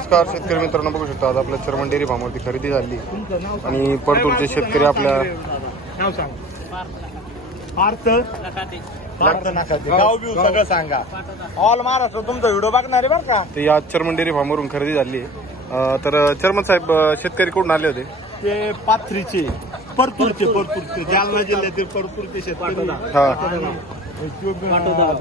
नमस्कार शेतकरी मित्रांनो बघू शकता आज आपल्या चर्मन डेअरी फार्मवरती खरेदी झाली. आणि परतूरचे शेतकरी आपल्या नाव गाव बिव सगळं सांगा. ऑल महाराष्ट्र तुमचा व्हिडिओ बघणार आहे बरं का? ते आज चर्मन डेअरी फार्मवरून खरेदी झाली. अं, तर चर्मन साहेब शेतकरी कुठून आले होते? ते पाथरीचे परतूरचे परतूरचे. जालना जिल्ह्यातील परतूरचे शेतकरी. हा.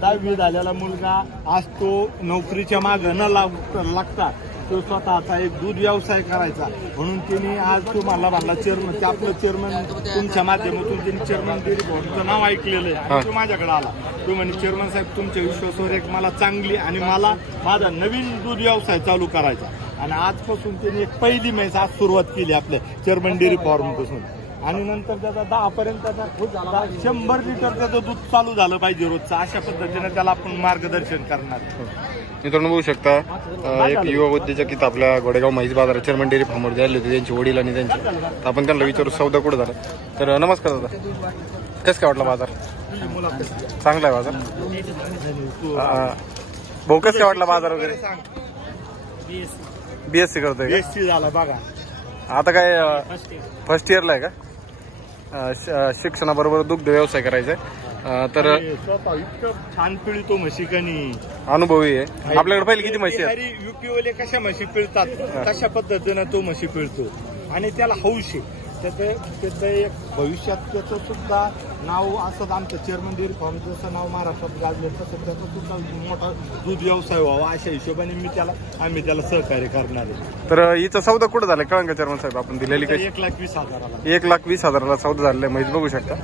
दहावी झालेला मुलगा आज तो नोकरीच्या माग न लाग- लागता तो स्वतःचा एक दूध व्यवसाय करायचा. म्हणून त्यांनी आज तुम्हाला म्हणला चेअरमन ते आपलं चेअरमन तुमच्या माध्यमातून त्यांनी चेअरमन बोर्डचं नाव ऐकलेलं आहे. तो माझ्याकडे आला. तो म्हणे चेअरमन साहेब तुमच्या विश्वासावर एक मला चांगली आणि मला माझा नवीन दूध व्यवसाय चालू करायचा. आणि आजपासून त्यांनी एक पहिली म्हैस आज सुरुवात केली आपल्या चेअरमन डेअरी फॉर्मपासून आणि नंतर त्याचा दहा पर्यंत त्याचा शंभर लिटर त्याचं दूध चालू झालं पाहिजे रोजचं अशा पद्धतीने त्याला आपण मार्गदर्शन करणार. मित्रांनो बघू शकता एक युवा उद्योजक इथं आपल्या गोडेगाव म्हैस बाजारात चर्मन डेअरी फार्मवरती आले होते. त्यांचे वडील आणि त्यांचे तर आपण त्यांना विचारू सौदा कुठं झाला? तर नमस्कार दादा. कसं काय वाटला बाजार? चांगला आहे बाजार? भाऊ कसं काय वाटला बाजार वगैरे? बीएससी करतोय? बेस्टी झाला बघा. आता काय फर्स्ट इयरला आहे का? शिक्षणाबरोबर दुग्ध व्यवसाय करायचा आहे. तर छान पिळतो म्हशीकनी अनुभवी आहे. आपल्याकडे पहिले किती म्हशी आहेत? युपी वाले कशा म्हशी पिळतात? तशा पद्धतीनं तो म्हशी पिळतो. आणि त्याला हौश आहे. त्याचं त्याचं एक भविष्यात त्याचं सुद्धा नाव असं आमचं चेअरमन डेअरी फार्म जसं नाव महाराष्ट्रात गाजलं तसं त्याचा सुद्धा मोठा दूध व्यवसाय व्हावा अशा हिशोबाने मी त्याला आम्ही त्याला सहकार्य करणार आहे. तर हिचा सौदा कुठं झाला? कळंग चर्मन साहेब आपण दिलेली कशी एक लाख वीस हजाराला. एक लाख वीस हजाराला सौदा झालेला आहे म्हैस बघू शकता.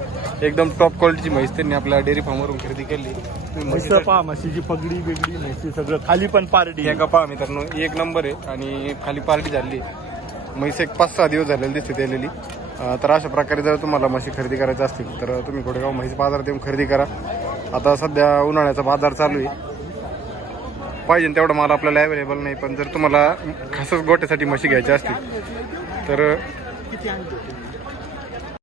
एकदम टॉप क्वालिटीची म्हैस त्यांनी आपल्या डेअरी फार्मवरून खरेदी केली. तुम्ही म्हशीचं- म्हशीचं पहा म्हशीची पगडी बिगडी म्हशी सगळं खाली पण पारडी हे का पहा मित्रांनो एक नंबर आहे आणि खाली पार्टी झाली म्हैस एक पाच सहा दिवस झालेले दिसते त्यालेली तर अशा प्रकारे जर तुम्हाला म्हशी खरेदी करायच्या असतील तर तुम्ही गोडेगाव म्हैस बाजारात येऊन खरेदी करा. आता सध्या उन्हाळ्याचा बाजार चालू आहे. पाहिजे तेवढा माल आपल्याला अवेलेबल नाही पण जर तुम्हाला खासच गोट्यासाठी म्हशी घ्यायच्या असतील तर